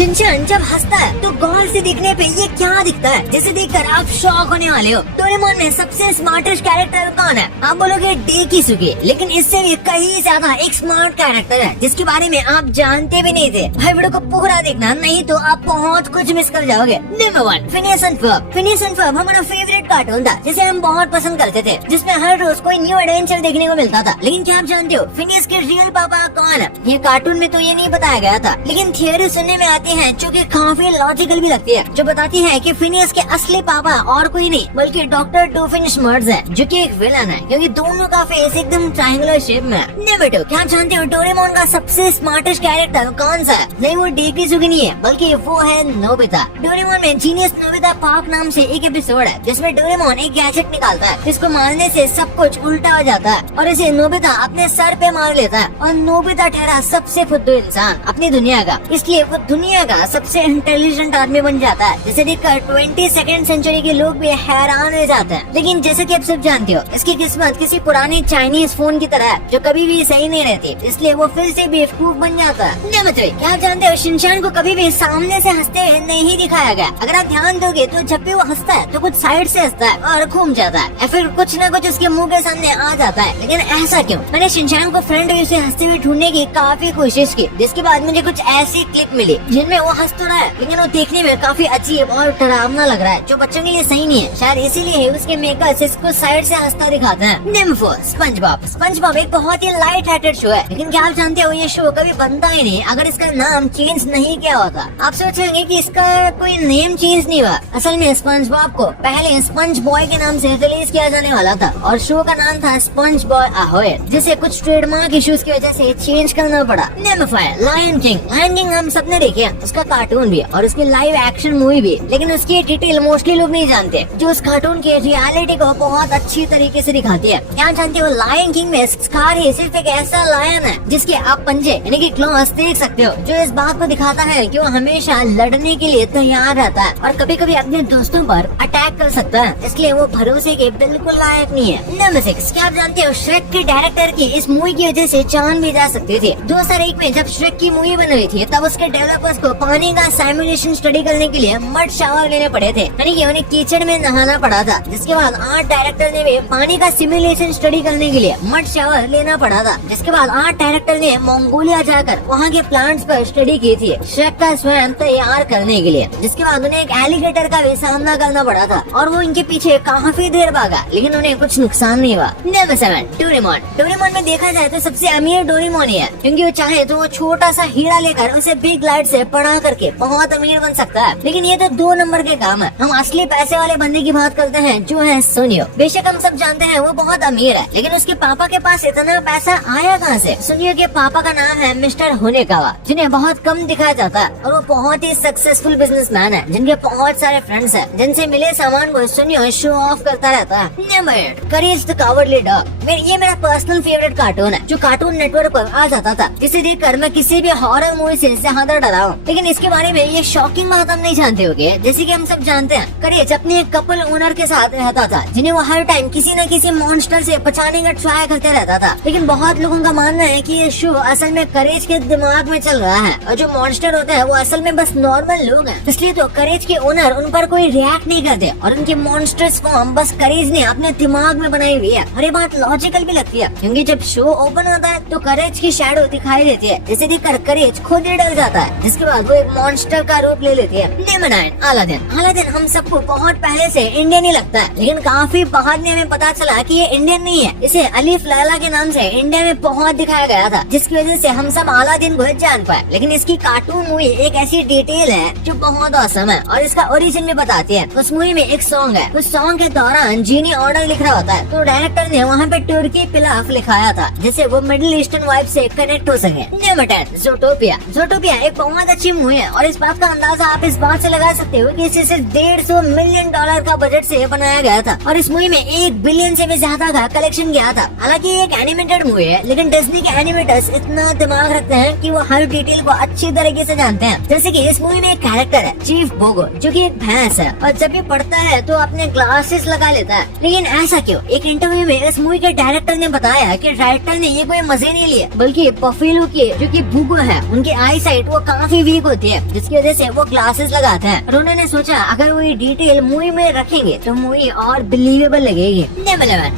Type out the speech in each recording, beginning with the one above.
Shinchan जब हंसता है तो गौर से देखने पे ये क्या दिखता है, जिसे देखकर आप शॉक होने वाले हो। डोरेमोन में सबसे स्मार्टेस्ट कैरेक्टर कौन है? आप बोलोगे डेकिसुके, लेकिन इससे भी कहीं ज्यादा एक स्मार्ट कैरेक्टर है जिसके बारे में आप जानते भी नहीं थे। भाई वीडियो को पूरा देखना, नहीं तो आप बहुत कुछ मिस कर जाओगे। Number 1, Phineas and Ferb. Phineas and Ferb हमारा फेवरेट कार्टून था जिसे हम बहुत पसंद करते थे, जिसमें हर रोज कोई न्यू एडवेंचर देखने को मिलता था। लेकिन क्या आप जानते हो फिनियस के रियल पापा कौन है? ये कार्टून में तो ये नहीं बताया गया था, लेकिन थियरी सुनने में आती है जो कि काफी लॉजिकल भी लगती है, जो बताती है कि फिनियस के असली पापा और कोई नहीं बल्कि डॉक्टर डोफिनशमर्ट्ज है, जो कि एक विलन है क्योंकि दोनों का फेस एकदम ट्रायंगुलर शेप में है। नंबर 2, क्या आप जानते हो डोरेमोन का सबसे स्मार्टेस्ट कैरेक्टर कौन सा है? नहीं, वो डेकिसुके नहीं है, बल्कि वो है नोबिता। डोरेमोन में जीनियस नोबिता पार्क नाम से एक एपिसोड है जिसमें डोरेमोन एक गैजेट निकालता है जिसको मारने से सब कुछ उल्टा हो जाता है और इसे नोबिता अपने सर पे मार लेता है और नोबिता ठहरा सबसे फुद्दू इंसान अपनी दुनिया का, इसलिए वो दुनिया का सबसे इंटेलिजेंट आदमी बन जाता है, जिसे देखकर 22वीं सेंचुरी के लोग भी हैरान हो जाते हैं। लेकिन जैसे कि आप सब जानते हो इसकी किस्मत किसी पुराने चाइनीज फोन की तरह है जो कभी भी सही नहीं रहती, इसलिए वो फिर से बेवकूफ बन जाता है। नंबर 3, क्या आप जानते हो शिनचैन को कभी भी सामने से हंसते हुए नहीं दिखाया गया। अगर आप ध्यान दोगे तो जब भी वो हंसता है तो कुछ साइड से हंसता है और घूम जाता है या फिर कुछ न कुछ उसके मुंह के सामने आ जाता है। लेकिन ऐसा क्यों? मैंने शिनचैन को फ्रंट व्यू से हंसते हुए ढूंढने की काफी कोशिश की, जिसके बाद मुझे कुछ ऐसी क्लिप मिली जिनमें वो हंस तो रहा है लेकिन वो देखने में काफी अजीब और डरावना लग रहा है, जो बच्चों के लिए सही नहीं है। शायद इसीलिए उसके मेकर्स इसको साइड से हंसता दिखाते हैं। Number 4, SpongeBob. स्पंजबॉब एक बहुत ही लाइट हार्टेड शो है, लेकिन क्या आप जानते हो ये शो कभी बनता ही नहीं अगर इसका नाम चेंज नहीं किया होता। आप सोचेंगे कि इसका कोई नेम चेंज नहीं हुआ। असल में स्पंजबॉब को पहले स्पंज बॉय के नाम से रिलीज किया जाने वाला था और शो का नाम था स्पंज बॉय ahoy, जिसे कुछ ट्रेडमार्क इश्यूज की वजह से चेंज करना पड़ा। Number 5, Lion King. Lion King हम सबने देखे, उसका कार्टून भी और उसकी लाइव एक्शन मूवी भी, लेकिन उसकी डिटेल मोस्टली लोग नहीं जानते, जो उस कार्टून की रियलिटी को बहुत अच्छी तरीके से दिखाती है। क्या जानते हो लायन किंग में स्कार ही सिर्फ एक ऐसा लायन है जिसके आप पंजे यानी कि क्लॉज देख सकते हो, जो इस बात को दिखाता है कि वो हमेशा लड़ने के लिए तैयार रहता है और कभी कभी अपने दोस्तों पर अटैक कर सकता है, इसलिए वो भरोसे के बिल्कुल लायक नहीं है। नंबर 6, क्या आप जानते हो श्रेक के डायरेक्टर की इस मूवी की वजह से जान भी जा सकती थी। 2001 में जब श्रेक की मूवी बन रही थी तब उसके डेवलपर्स को पानी का सिमुलेशन स्टडी करने के लिए मड शावर लेने पड़े थे, यानी कि उन्हें कीचड़ में नहाना पड़ा था। जिसके बाद आर्ट डायरेक्टर ने भी पानी का सिमुलेशन स्टडी करने के लिए मड शावर लेना पड़ा था। जिसके बाद आर्ट डायरेक्टर ने मंगोलिया जाकर वहाँ के प्लांट्स पर स्टडी की थी श्रेक का स्वयं तैयार करने के लिए। जिसके बाद उन्हें एक एलिगेटर का भी सामना करना पड़ा था और वो इनके पीछे काफी देर भागा, लेकिन उन्हें कुछ नुकसान नहीं हुआ। Number 7, Doraemon. डोरेमोन में देखा जाए तो सबसे अमीर डोरेमोन ही है, क्योंकि वो चाहे तो वो छोटा सा हीरा लेकर उसे बिग लाइट से पढ़ा करके बहुत अमीर बन सकता है। लेकिन ये तो 2 नंबर के काम है। हम असली पैसे वाले बंदे की बात करते हैं जो है सुनियो। बेशक हम सब जानते हैं वो बहुत अमीर है, लेकिन उसके पापा के पास इतना पैसा आया कहाँ से? सुनियो के पापा का नाम है मिस्टर होनेकावा, जिन्हें बहुत कम दिखाया जाता है और वो बहुत ही सक्सेसफुल बिजनेसमैन है, जिनके बहुत सारे फ्रेंड्स हैं, जिनसे मिले सामान को सुनियो शो ऑफ करता रहता है। Number 8, courage the cowardly dog. ये मेरा पर्सनल फेवरेट कार्टून है, जो कार्टून नेटवर्क पर आ जाता था, जिसे देखकर मैं किसी भी हॉरर मूवी से ज्यादा डरा हूँ। लेकिन इसके बारे में ये शॉकिंग बात हम नहीं जानते होंगे। जैसे कि हम सब जानते हैं करेज अपने एक कपल ओनर के साथ रहता था, जिन्हें वो हर टाइम किसी न किसी मॉन्स्टर से बचाने का ट्राई करते रहता था। लेकिन बहुत लोगों का मानना है कि ये शो असल में करेज के दिमाग में चल रहा है और जो मॉन्स्टर होते हैं वो असल में बस नॉर्मल लोग हैं, इसलिए तो करेज के ओनर उन पर कोई रिएक्ट नहीं करते और उनके मॉन्स्टर्स फॉर्म बस करेज ने अपने दिमाग में बनाई हुई है। और ये बात लॉजिकल भी लगती है, क्योंकि जब शो ओपन होता है तो करेज की शैडो दिखाई देती है, जिसे देखकर करेज खुद ही डर जाता है, जिसके बाद वो एक मॉन्स्टर का रूप ले लेती है। Number 9, Aladdin. अलादीन हम सबको बहुत पहले से इंडियन ही लगता है, लेकिन काफी बाद में हमें पता चला कि ये इंडियन नहीं है। इसे अलीफ लैला के नाम से इंडिया में बहुत दिखाया गया था, जिसकी वजह से हम सब अलादीन को जान पाए। लेकिन इसकी कार्टून मूवी एक ऐसी डिटेल है जो बहुत औसम है और इसका ओरिजिन भी बताती है। उस मूवी में एक सॉन्ग है, उस सॉन्ग के दौरान जीनी ऑर्डर लिख रहा होता है, तो डायरेक्टर ने वहाँ पे तुर्की पिलाफ लिखाया था, जिससे वो मिडिल ईस्टर्न वाइब से कनेक्ट हो सके। नंबर 10, ज़ूटोपिया। ज़ूटोपिया एक बहुत अच्छी मूवी है और इस बात का अंदाजा आप इस बात से लगा सकते हो कि इसे सिर्फ $150 मिलियन का बजट से बनाया गया था और इस मूवी में 1 बिलियन से भी ज्यादा का कलेक्शन किया था। हालांकि ये एक एनिमेटेड मूवी है, लेकिन डिज्नी के एनिमेटर्स इतना दिमाग रखते हैं कि वो हर डिटेल को अच्छी तरीके से जानते हैं। जैसे कि इस मूवी में एक कैरेक्टर है चीफ बोगो, जो कि एक भैंस है और जब भी पढ़ता है तो अपने ग्लासेस लगा लेता है। लेकिन ऐसा क्यों? एक इंटरव्यू में इस मूवी के डायरेक्टर ने बताया कि राइटर ने ये कोई मजे नहीं लिए, बल्कि बफेलो के जो कि बुगो है उनकी आई साइट वो काफी वीक होती है, जिसकी वजह से वो ग्लासेस लगाते हैं और उन्होंने सोचा अगर वो ये डिटेल मूवी में रखेंगे तो मूवी और बिलीवेबल लगेगी।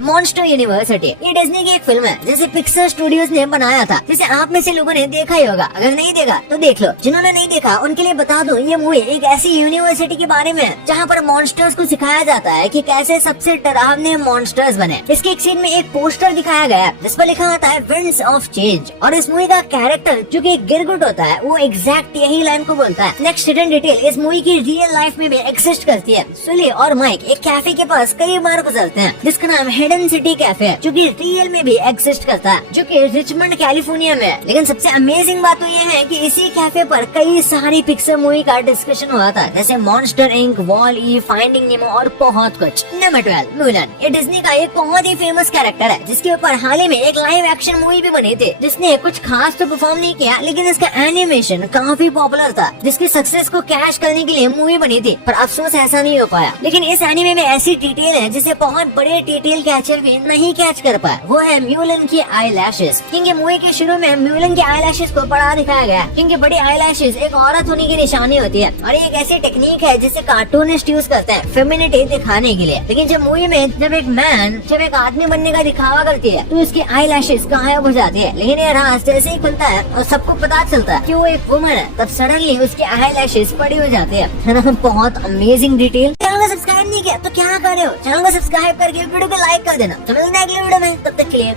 मॉन्स्टर यूनिवर्सिटी ये डिज्नी की एक फिल्म है जिसे पिक्सर स्टूडियोज ने बनाया था, जिसे आप में से लोगों ने देखा ही होगा। अगर नहीं देखा तो देख लो, जिन्होंने नहीं देखा उनके लिए बता दूं, ये मूवी एक ऐसी यूनिवर्सिटी के बारे में है जहाँ पर मॉन्स्टर्स को सिखाया जाता है कि कैसे सबसे डरावने मॉन्स्टर्स बने। इसके एक सीन में एक पोस्टर दिखाया गया है जिस पर लिखा होता है विंड्स ऑफ चेंज, और इस मूवी का कैरेक्टर जो कि गिरगुट होता है वो एग्जैक्ट यही लाइन को बोलता है। नेक्स्ट हिडन डिटेल, इस मूवी की रियल लाइफ में भी एग्जिस्ट करती है। सुली और माइक एक कैफे के पास कई बार गुजरते हैं जिसका नाम हिडन सिटी कैफे है, जो कि रियल में भी एग्जिस्ट करता है, जो कि रिचमंड कैलिफोर्निया में है। लेकिन सबसे अमेजिंग बात तो ये है कि इसी कैफे पर कई सारी पिक्सर मूवी का डिस्कशन हुआ था, जैसे मॉन्स्टर इंक, वॉल-ई, फाइंडिंग नेमो और बहुत कुछ। नंबर 12, मुलन। ये डिज्नी का एक बहुत ही फेमस कैरेक्टर है जिसके ऊपर हाल ही में एक लाइव एक्शन मूवी भी बनी थी, जिसने कुछ खास तो परफॉर्म नहीं किया, लेकिन इसका एनिमेशन काफी पॉपुलर था, जिसकी सक्सेस को कैश करने के लिए मूवी बनी थी, पर अफसोस ऐसा नहीं हो पाया। लेकिन इस एनिमे में ऐसी डिटेल है जिसे बहुत बड़े डिटेल कैचर भी नहीं कैच कर पाए, वो है म्यूलन की आई लैशेस। क्योंकि मूवी के शुरू में म्यूलन के आई लैशेस को बड़ा दिखाया गया, क्योंकि बड़ी आई लैशेस एक औरत होने की निशानी होती है और एक ऐसी टेक्निक है जिसे कार्टूनिस्ट यूज करते हैं फेमिनिटी दिखाने के लिए। लेकिन जब मूवी में जब एक आदमी बनने का दिखावा करती है तो उसकी आई लैशेस गायब हो जाती है, लेकिन ये राज जैसे ही खुलता है और सबको पता चलता है कि वो एक वुमन है, तब सडनली उसकी आई लैशेस पड़ी हो जाती है ना। बहुत अमेजिंग डिटेल। चैनल को सब्सक्राइब नहीं किया तो क्या कर रहे हो, चैनल को सब्सक्राइब करके वीडियो को लाइक कर देना। तो मिलते हैं अगले वीडियो में, तब तक के लिए।